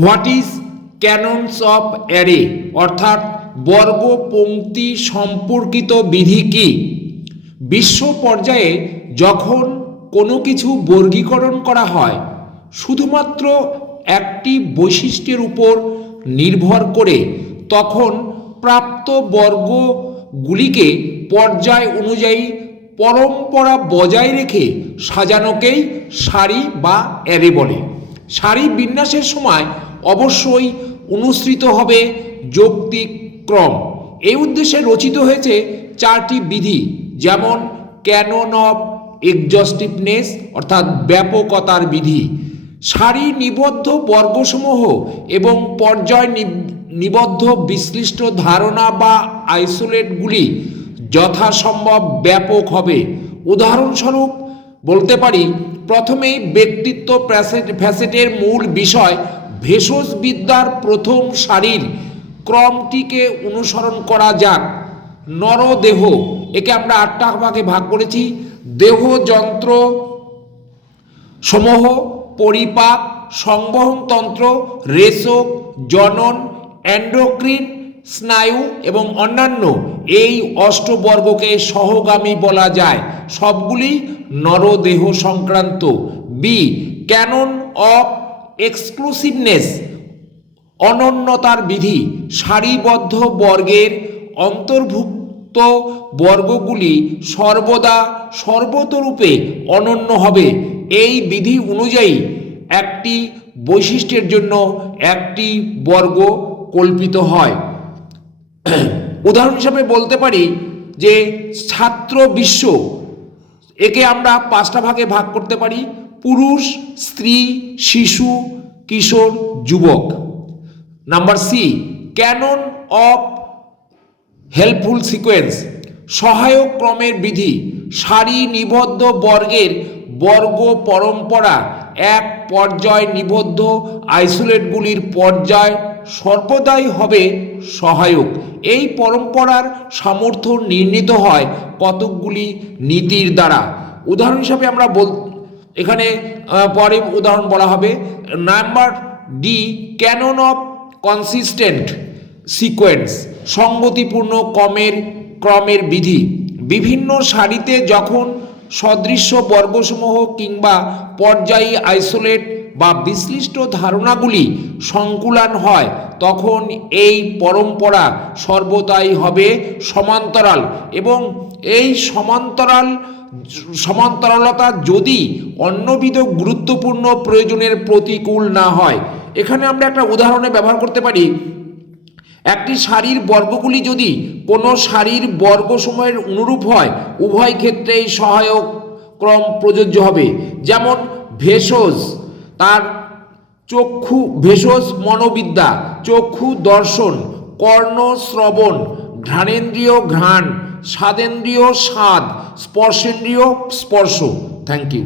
What is ক্যাননস of array অর্থাৎ বর্গ পংক্তি সম্পর্কিত বিধি কি? বিশ্ব পর্যায়ে যখন কোনো কিছু বর্গীকরণ করা হয় শুধুমাত্র একটি বৈশিষ্ট্যের উপর নির্ভর করে, তখন প্রাপ্ত বর্গগুলিকে পর্যায় অনুযায়ী পরম্পরা বজায় রেখে সাজানোকেই সারি বা অ্যারে বলে। সারি বিন্যাসের সময় অবশ্যই অনুসৃত হবে যৌক্তিক ক্রম। এই উদ্দেশ্যে রচিত হয়েছে 4টি বিধি, যেমন ক্যানন অফ এক্সজস্টিভনেস অর্থাৎ ব্যাপকতার বিধি, সারি নিবদ্ধ বর্গসমূহ এবং পর্যায় নিবদ্ধ বিশ্লিষ্ট ধারণা বা আইসোলেটগুলি যথাসম্ভব ব্যাপক হবে। উদাহরণস্বরূপ বলতে পারি, প্রথমেই ব্যক্তিত্ব ফ্যাসেটের মূল বিষয় ভেষজবিদ্যার প্রথম সারির ক্রমটিকে অনুসরণ করা যাক। নরদেহ, একে আমরা 8টা ভাগে ভাগ করেছি। দেহ যন্ত্র সমূহ, পরিপাক, সংবহনতন্ত্র, রেচক, জনন, এন্ডোক্রিন, স্নায়ু এবং অন্যান্য, এই অষ্টবর্গকে সহগামী বলা যায়। সবগুলি নরদেহ সংক্রান্ত। বি, ক্যানন অফ এক্সক্লুসিভনেস অনন্যতার বিধি, সারিবদ্ধ বর্গের অন্তর্ভুক্ত বর্গগুলি সর্বদা সর্বতরূপে অনন্য হবে। এই বিধি অনুযায়ী একটি বৈশিষ্ট্যের জন্য একটি বর্গ কল্পিত হয়। উদাহরণ হিসাবে বলতে পারি যে ছাত্র বিশ্ব, একে আমরা 5টা ভাগে ভাগ করতে পারি: পুরুষ, স্ত্রী, শিশু, কিশোর, যুবক। Number C, canon of helpful sequence সহায়ক ক্রমের বিধি, সারি নিবদ্ধ বর্গের বর্গ পরম্পরা এক পর্যায় নিবদ্ধ আইসোলেটগুলির পর্যায় সর্বদাই হবে সহায়ক। এই পরম্পরার সামর্থ্য নির্ণীত হয় কতকগুলি নীতির দ্বারা। উদাহরণ হিসাবে আমরা এখানে পরে উদাহরণ বলা হবে। Number D, canon of consistent sequence সঙ্গতিপূর্ণ ক্রমের বিধি, বিভিন্ন সারিতে যখন সদৃশ্য বর্গসমূহ কিংবা পর্যায়ী আইসোলেট বা বিশ্লিষ্ট ধারণাগুলি সংকুলান হয়, তখন এই পরম্পরা সর্বদাই হবে সমান্তরাল এবং এই সমান্তরালতা যদি অন্যবিধ গুরুত্বপূর্ণ প্রয়োজনের প্রতিকূল না হয়। এখানে আমরা একটা উদাহরণে ব্যবহার করতে পারি, একটি সারির বর্গগুলি যদি কোনো সারির বর্গসমূহের অনুরূপ হয়, উভয় ক্ষেত্রেই সহায়ক ক্রম প্রযোজ্য হবে। যেমন ভেষজ, তার চক্ষু, ভেষজ মনোবিদ্যা, চক্ষু দর্শন, কর্ণ শ্রবণ, ঘ্রাণেন্দ্রিয় ঘ্রাণ, স্বাদেন্দ্রিয় স্বাদ, স্পর্শেন্দ্রিয় স্পর্শ। Thank you.